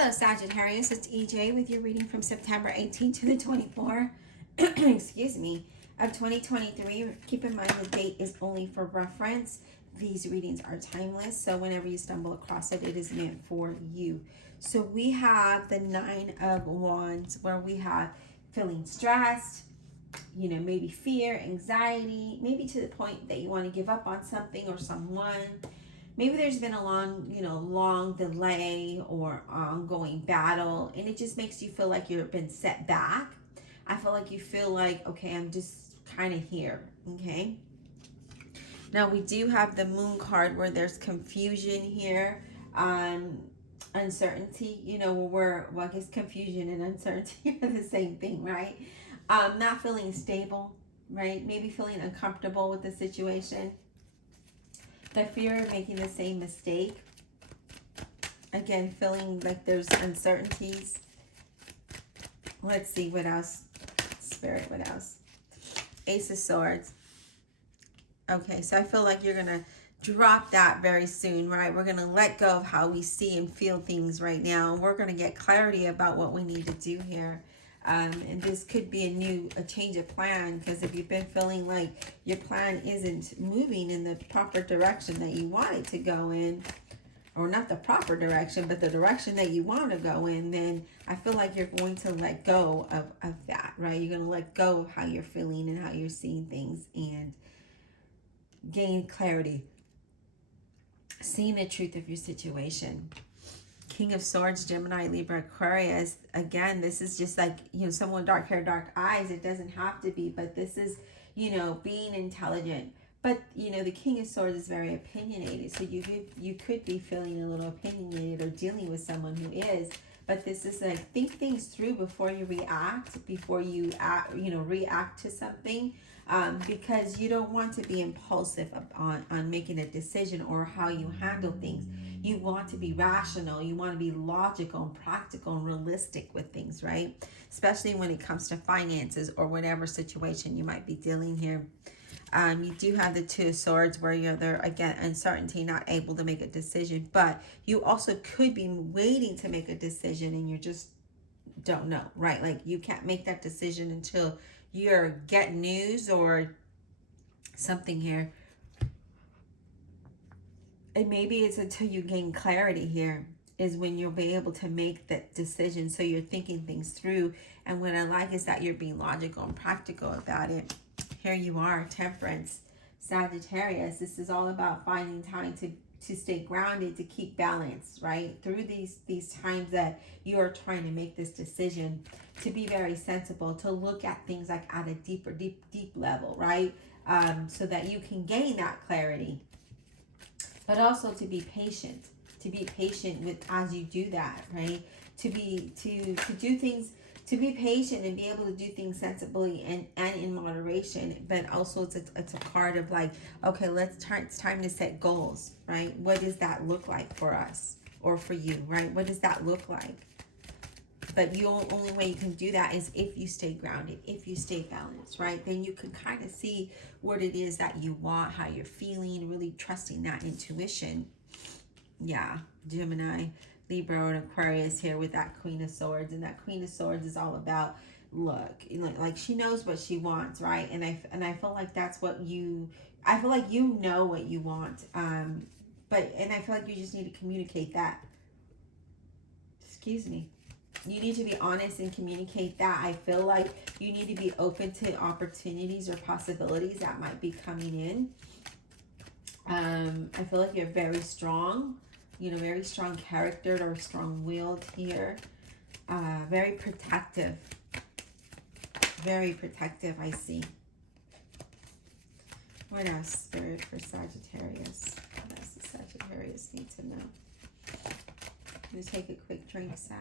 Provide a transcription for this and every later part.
Hello, Sagittarius. It's EJ with your reading from September 18 to the 24, excuse me, of 2023. Keep in mind the date is only for reference. These readings are timeless, so whenever you stumble across it, it is meant for you. So we have the Nine of Wands, where we have feeling stressed, maybe fear, anxiety, maybe to the point that you want to give up on something or someone. Maybe there's been a long delay or ongoing battle, and it just makes you feel like you've been set back. I feel like you feel like, okay, I'm just kind of here, okay? Now, we do have the Moon card where there's confusion here, uncertainty, I guess confusion and uncertainty are the same thing, right? Not feeling stable, right? Maybe feeling uncomfortable with the situation. The fear of making the same mistake. Again, feeling like there's uncertainties. Let's see what else. Spirit, what else? Ace of Swords. Okay, so I feel like you're going to drop that very soon, right? We're going to let go of how we see and feel things right now. We're going to get clarity about what we need to do here. And this could be a change of plan, because if you've been feeling like your plan isn't moving in the proper direction that you want it to go in, or not the proper direction, but the direction that you want to go in, then I feel like you're going to let go of that, right? You're going to let go of how you're feeling and how you're seeing things and gain clarity, seeing the truth of your situation. King of Swords, Gemini, Libra, Aquarius. Again, this is just like, someone dark hair, dark eyes. It doesn't have to be, but this is, being intelligent. But, the King of Swords is very opinionated. So you could be feeling a little opinionated or dealing with someone who is. But this is like, think things through before you react, react to something. Because you don't want to be impulsive on making a decision or how you handle things. You want to be rational. You want to be logical and practical and realistic with things, right? Especially when it comes to finances or whatever situation you might be dealing here. You do have the Two of Swords where you're there, again, uncertainty, not able to make a decision. But you also could be waiting to make a decision and you just don't know, right? Like you can't make that decision until you're getting news or something here. And maybe it's until you gain clarity here is when you'll be able to make that decision. So you're thinking things through. And what I like is that you're being logical and practical about it. Here you are, Temperance, Sagittarius. This is all about finding time to stay grounded, to keep balance, right? Through these times that you are trying to make this decision, to be very sensible, to look at things like at a deep level, right? So that you can gain that clarity. But also to be patient with as you do that, right? To do things, to be patient and be able to do things sensibly and in moderation. But also it's a card of like, okay, it's time to set goals, right? What does that look like for us or for you, right? What does that look like? But the only way you can do that is if you stay grounded, if you stay balanced, right? Then you can kind of see what it is that you want, how you're feeling, really trusting that intuition. Yeah, Gemini, Libra, and Aquarius here with that Queen of Swords. And that Queen of Swords is all about, look, like she knows what she wants, right? And I feel like that's what I feel like you know what you want. And I feel like you just need to communicate that. Excuse me. You need to be honest and communicate that. I feel like you need to be open to opportunities or possibilities that might be coming in. I feel like you're very strong, very strong charactered or strong-willed here. Very protective, I see. What else, Spirit, for Sagittarius? What else does Sagittarius need to know? I'm going to take a quick drink, Sag.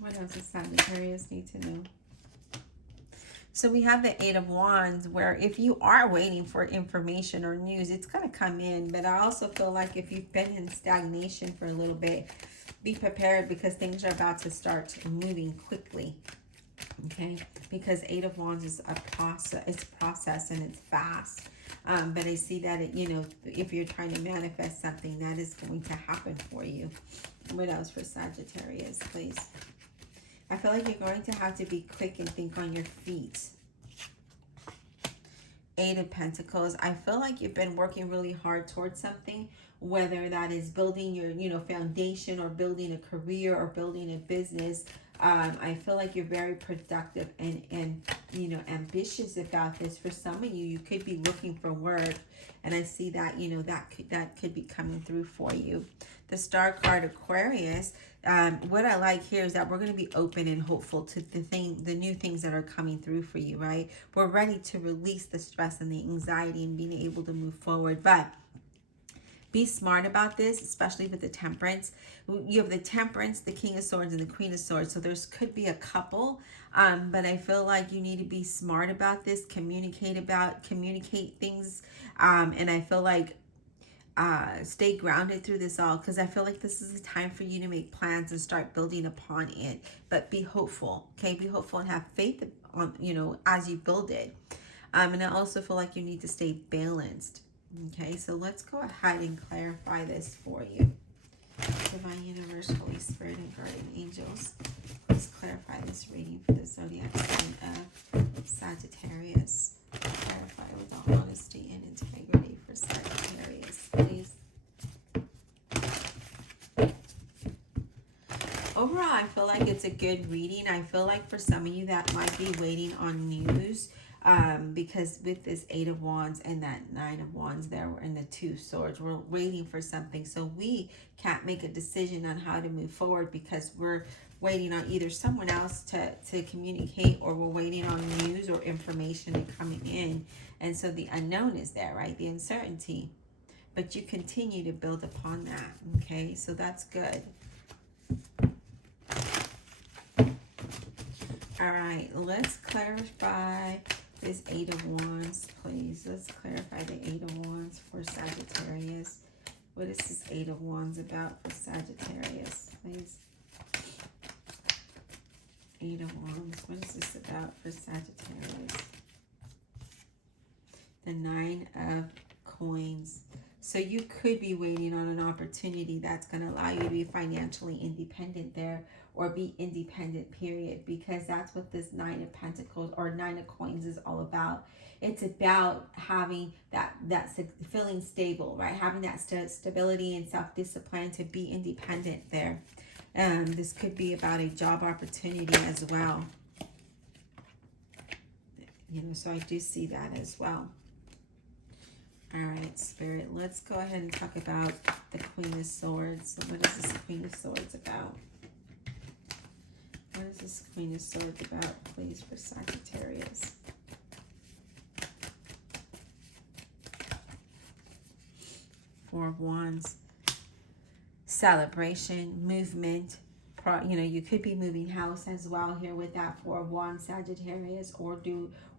What else does Sagittarius need to know? So we have the Eight of Wands, where if you are waiting for information or news, it's going to come in. But I also feel like if you've been in stagnation for a little bit, be prepared because things are about to start moving quickly. Okay? Because Eight of Wands is a process, and it's fast. But I see that, if you're trying to manifest something, that is going to happen for you. What else for Sagittarius, please? I feel like you're going to have to be quick and think on your feet. 8 of Pentacles. I feel like you've been working really hard towards something, whether that is building your, foundation, or building a career, or building a business. I feel like you're very productive and ambitious about this. For some of you, you could be looking for work, and I see that, that could be coming through for you. The Star card, Aquarius. What I like here is that we're going to be open and hopeful to the new things that are coming through for you, right? We're ready to release the stress and the anxiety and being able to move forward. But be smart about this, especially with the Temperance. You have the Temperance, the King of Swords, and the Queen of Swords. So there's could be a couple, but I feel like you need to be smart about this, communicate things, and I feel like stay grounded through this all, because I feel like this is a time for you to make plans and start building upon it. But be hopeful, okay? Be hopeful and have faith on, as you build it. And I also feel like you need to stay balanced. Okay, so let's go ahead and clarify this for you. Divine Universe, Holy Spirit, and Guardian Angels, please clarify this reading for the zodiac sign of Sagittarius. Clarify with all honesty and integrity for Sagittarius, please. Overall, I feel like it's a good reading. I feel like for some of you that might be waiting on news, because with this 8 of Wands and that 9 of Wands there, and the 2 Swords, we're waiting for something. So we can't make a decision on how to move forward because we're waiting on either someone else to communicate, or we're waiting on news or information coming in. And so the unknown is there, right? The uncertainty. But you continue to build upon that, okay? So that's good. All right, let's clarify this 8 of Wands, please. Let's clarify the 8 of Wands for Sagittarius. What is this 8 of Wands about for Sagittarius, please? 8 of Wands, what is this about for Sagittarius? The 9 of Coins. So you could be waiting on an opportunity that's going to allow you to be financially independent there, or be independent, period, because that's what this 9 of Pentacles or 9 of Coins is all about. It's about having that feeling stable, right? Having that stability and self-discipline to be independent there. This could be about a job opportunity as well. So I do see that as well. All right, Spirit, let's go ahead and talk about the Queen of Swords. So what is this Queen of Swords about? What is this Queen of Swords about, please, for Sagittarius? Four of Wands. Celebration, movement. You could be moving house as well here with that 4 of Wands, Sagittarius, or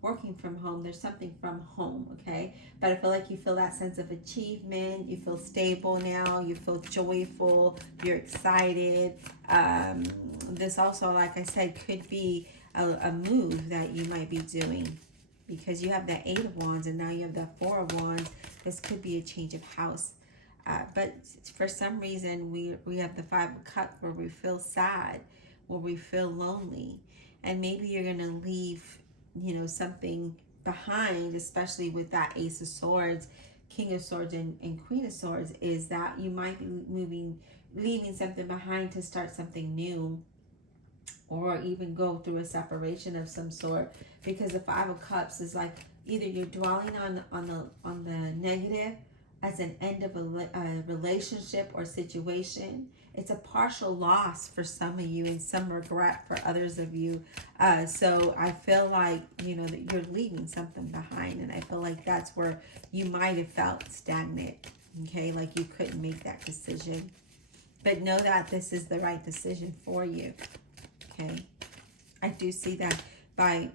working from home. There's something from home, okay? But I feel like you feel that sense of achievement. You feel stable now. You feel joyful. You're excited. This also, like I said, could be a move that you might be doing, because you have that 8 of Wands and now you have that 4 of Wands. This could be a change of house. But for some reason, we have the 5 of Cups, where we feel sad, where we feel lonely. And maybe you're going to leave, something behind, especially with that Ace of Swords, King of Swords, and Queen of Swords, is that you might be leaving something behind to start something new, or even go through a separation of some sort. Because the 5 of Cups is like either you're dwelling on the negative, as an end of a relationship or situation. It's a partial loss for some of you, and some regret for others of you. So I feel like, that you're leaving something behind, and I feel like that's where you might have felt stagnant, okay? Like you couldn't make that decision. But know that this is the right decision for you, okay? I do see that by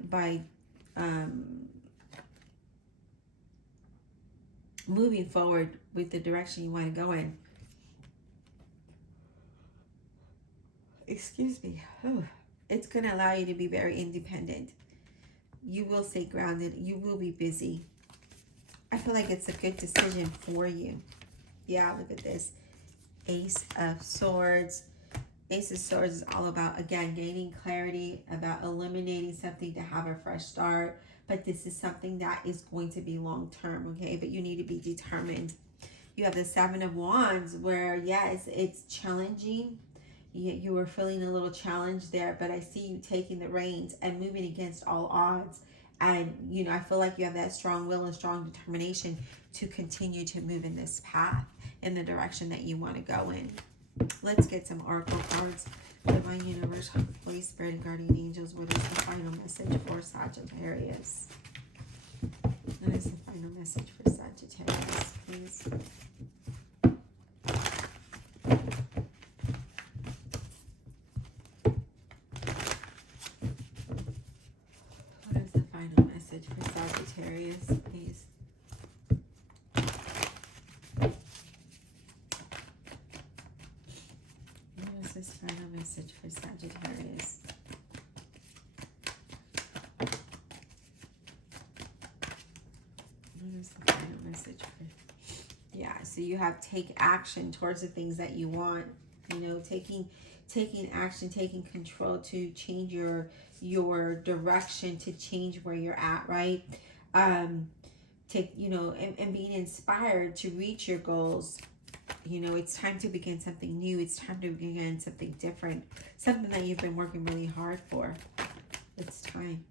moving forward with the direction you want to go in. Excuse me. It's going to allow you to be very independent. You will stay grounded. You will be busy. I feel like it's a good decision for you. Yeah, look at this. Ace of Swords. Ace of Swords is all about, again, gaining clarity, about eliminating something to have a fresh start. But this is something that is going to be long term, okay? But you need to be determined. You have the Seven of Wands where, yeah, it's challenging. You were feeling a little challenged there, but I see you taking the reins and moving against all odds. And, you know, I feel like you have that strong will and strong determination to continue to move in this path in the direction that you want to go in. Let's get some oracle cards. Divine Universe, Holy Spirit, and Guardian Angels, what is the final message for Sagittarius? What is the final message for Sagittarius, please? What is the final message for Sagittarius, please? What is this final message for Sagittarius? What is the final message for? Yeah, so you have take action towards the things that you want. You know, taking action, taking control to change your direction, to change where you're at, right? You know, and being inspired to reach your goals. You know, it's time to begin something new. It's time to begin something different, something that you've been working really hard for. It's time.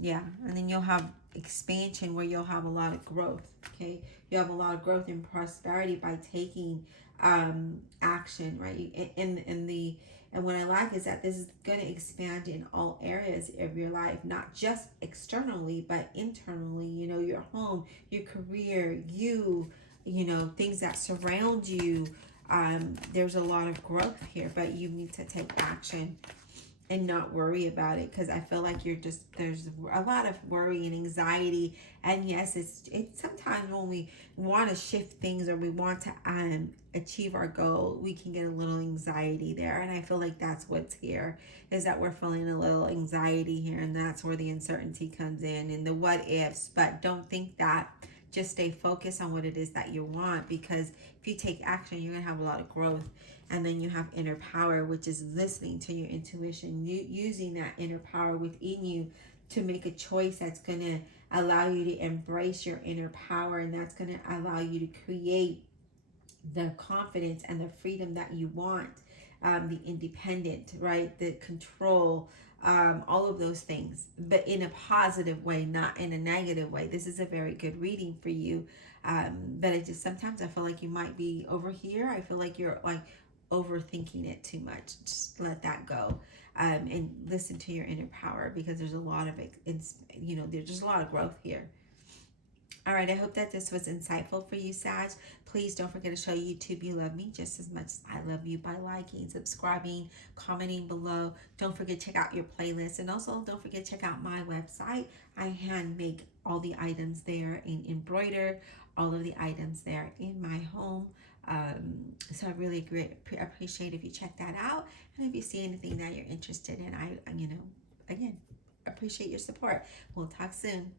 Yeah, and then you'll have expansion where you'll have a lot of growth, okay? You have a lot of growth and prosperity by taking action, right? And what I like is that this is going to expand in all areas of your life, not just externally, but internally. You know, your home, your career, you know, things that surround you. There's a lot of growth here, but you need to take action and not worry about it, because I feel like there's a lot of worry and anxiety. And yes, it's sometimes when we want to shift things or we want to achieve our goal, we can get a little anxiety there. And I feel like that's what's here, is that we're feeling a little anxiety here, and that's where the uncertainty comes in and the what ifs. But don't think that. Just stay focused on what it is that you want, because if you take action, you're going to have a lot of growth. And then you have inner power, which is listening to your intuition, using that inner power within you to make a choice that's going to allow you to embrace your inner power, and that's going to allow you to create the confidence and the freedom that you want, the independent, right, the control, all of those things, but in a positive way, not in a negative way. This is a very good reading for you, but it just, sometimes I feel like you might be over here. I feel like you're like overthinking it too much. Just let that go, and listen to your inner power, because there's a lot of you know, there's just a lot of growth here. All right, I hope that this was insightful for you, Sag. Please don't forget to show YouTube you love me just as much as I love you by liking, subscribing, commenting below. Don't forget to check out your playlist. And also don't forget to check out my website. I hand make all the items there and embroider all of the items there in my home. So I really appreciate if you check that out. And if you see anything that you're interested in, I you know, again, appreciate your support. We'll talk soon.